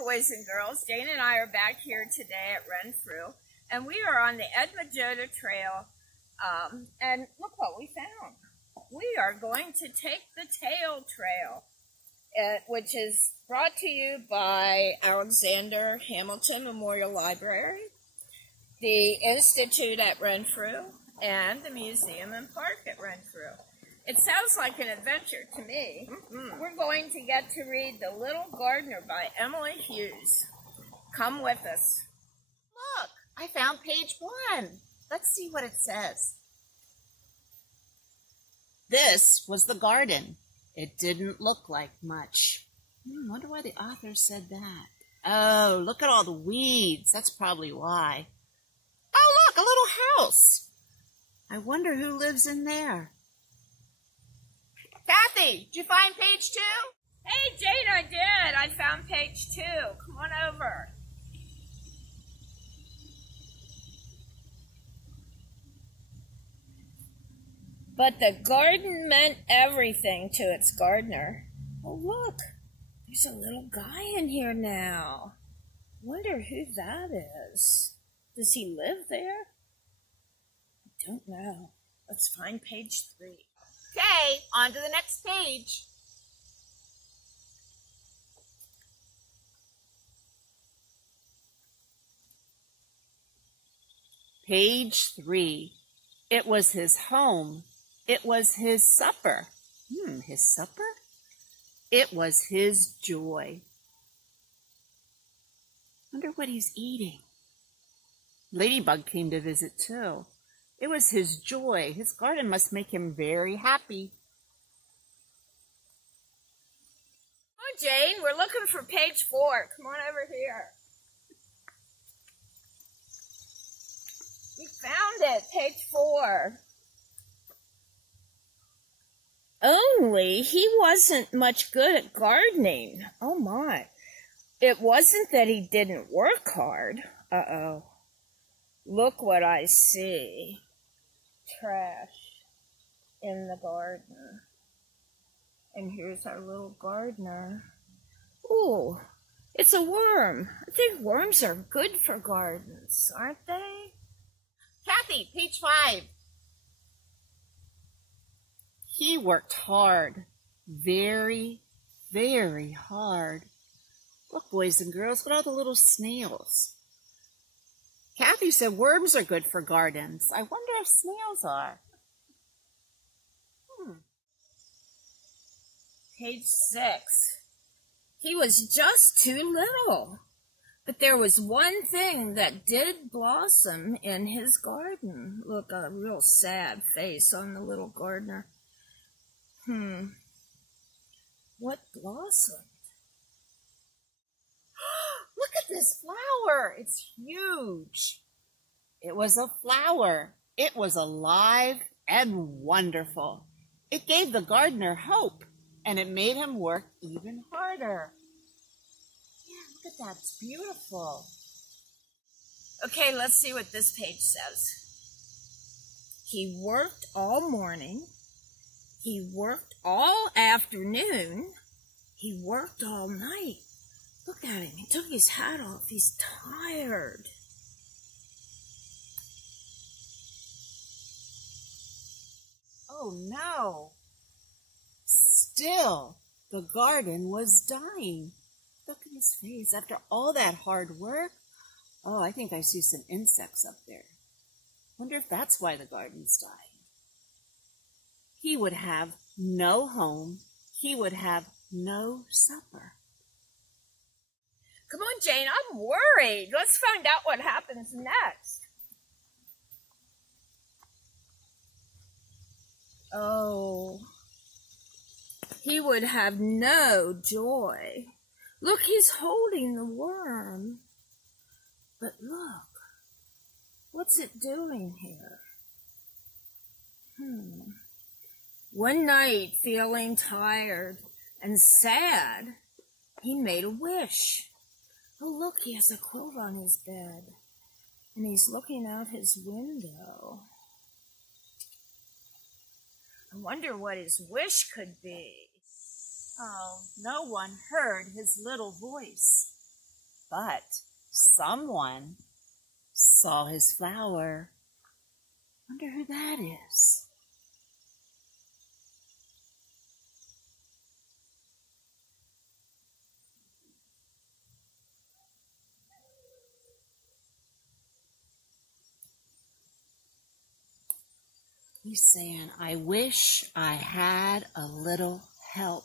boys and girls. Jane and I are back here today at Renfrew, and we are on the Edmajota Trail, and look what we found. We are going to take the Tail Trail, which is brought to you by Alexander Hamilton Memorial Library, the Institute at Renfrew, and the Museum and Park at Renfrew. It sounds like an adventure to me. We're going to get to read The Little Gardener by Emily Hughes. Come with us. Look, I found page 1. Let's see what it says. This was the garden. It didn't look like much. Wonder why the author said that. Oh, look at all the weeds. That's probably why. Oh, look, a little house. I wonder who lives in there. Kathy, did you find page 2? Hey, Jane, I did. I found page 2. Come on over. But the garden meant everything to its gardener. Oh, look. There's a little guy in here now. Wonder who that is. Does he live there? I don't know. Let's find page 3. Okay, on to the next page. Page 3. It was his home. It was his supper. His supper? It was his joy. Wonder what he's eating. Ladybug came to visit too. It was his joy. His garden must make him very happy. Oh, Jane, we're looking for page 4. Come on over here. We found it, page 4. Only he wasn't much good at gardening. Oh, my. It wasn't that he didn't work hard. Uh-oh. Look what I see. Trash in the garden. And here's our little gardener. Ooh, it's a worm. I think worms are good for gardens, aren't they? Kathy, page 5. He worked hard. Very, very hard. Look, boys and girls, look at all the little snails. Kathy said worms are good for gardens. I wonder if snails are. Page 6. He was just too little. But there was one thing that did blossom in his garden. Look, a real sad face on the little gardener. What blossomed? Look at this flower. It's huge. It was a flower. It was alive and wonderful. It gave the gardener hope, and it made him work even harder. Yeah, look at that. It's beautiful. Okay, let's see what this page says. He worked all morning. He worked all afternoon. He worked all night. Look at him. He took his hat off. He's tired. Oh, no. Still, the garden was dying. Look at his face after all that hard work. Oh, I think I see some insects up there. Wonder if that's why the garden's dying. He would have no home. He would have no supper. Come on, Jane, I'm worried. Let's find out what happens next. Oh, he would have no joy. Look, he's holding the worm. But look, what's it doing here? One night, feeling tired and sad, he made a wish. Oh, look, he has a quilt on his bed, and he's looking out his window. I wonder what his wish could be. Oh, no one heard his little voice. But someone saw his flower. Wonder who that is. He's saying, I wish I had a little help.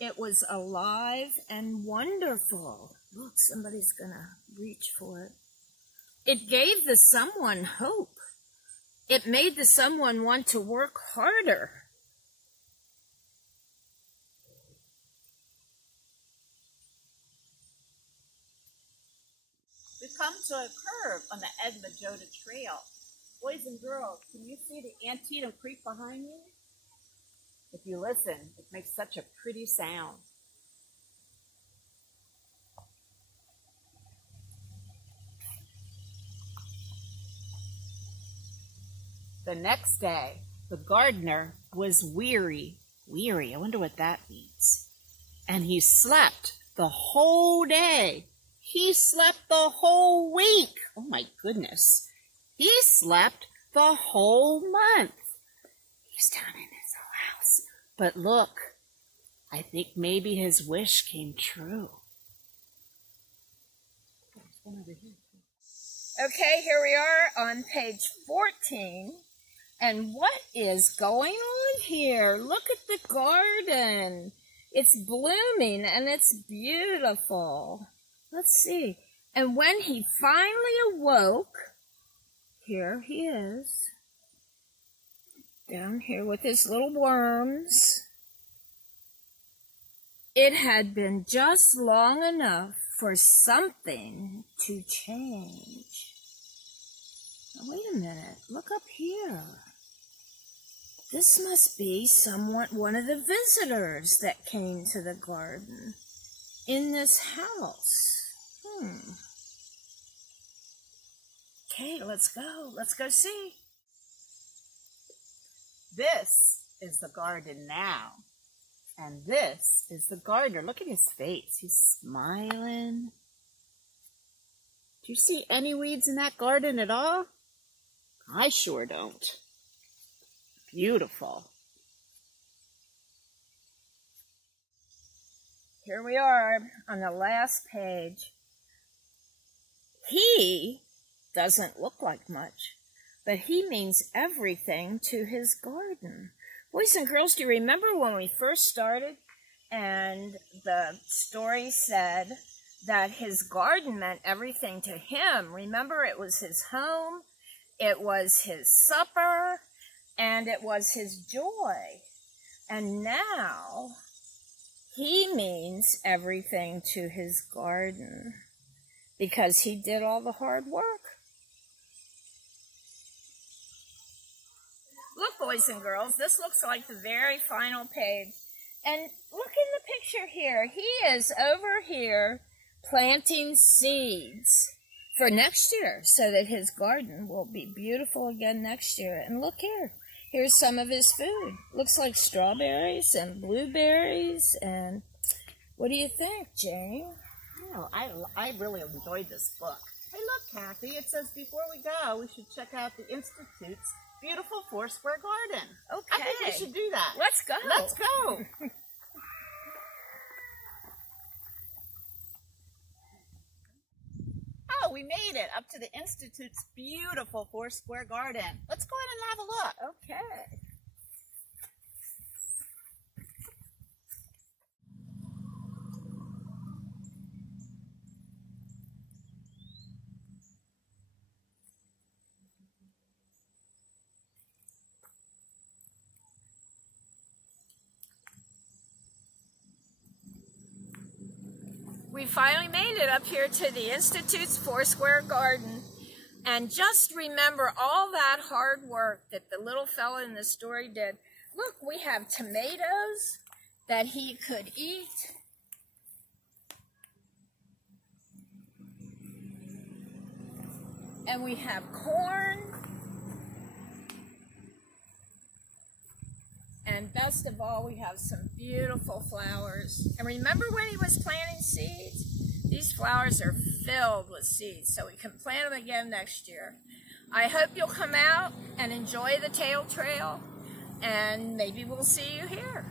It was alive and wonderful. Look, somebody's gonna reach for it. It gave the someone hope. It made the someone want to work harder. We've come to a curve on the Edmajota Trail. Boys and girls, can you see the Antietam Creek behind you? If you listen, it makes such a pretty sound. The next day, the gardener was weary. Weary, I wonder what that means. And he slept the whole day. He slept the whole week. Oh my goodness. He slept the whole month. He's down in his house. But look, I think maybe his wish came true. Okay, here we are on page 14. And what is going on here? Look at the garden. It's blooming and it's beautiful. Let's see. And when he finally awoke, here he is, down here with his little worms. It had been just long enough for something to change. Now, wait a minute, look up here. This must be one of the visitors that came to the garden in this house. Okay, let's go see. This is the garden now. And this is the gardener. Look at his face. He's smiling. Do you see any weeds in that garden at all? I sure don't. Beautiful. Here we are on the last page. He doesn't look like much, but he means everything to his garden. Boys and girls, do you remember when we first started and the story said that his garden meant everything to him? Remember, it was his home, it was his supper, and it was his joy. And now he means everything to his garden because he did all the hard work. Look, boys and girls, this looks like the very final page. And look in the picture here. He is over here planting seeds for next year so that his garden will be beautiful again next year. And look here. Here's some of his food. Looks like strawberries and blueberries. And what do you think, Jane? Oh, I really enjoyed this book. Hey, look, Kathy, it says before we go, we should check out the Institute's beautiful Foursquare garden. Okay. I think we should do that. Let's go. Let's go. Oh, we made it up to the Institute's beautiful Foursquare garden. Let's go in and have a look. Okay. We finally made it up here to the Institute's Foursquare garden. And just remember all that hard work that the little fella in the story did. Look, we have tomatoes that he could eat. And we have corn. And best of all, we have some beautiful flowers. And remember when he was planting seeds? These flowers are filled with seeds, so we can plant them again next year. I hope you'll come out and enjoy the Tail Trail, and maybe we'll see you here.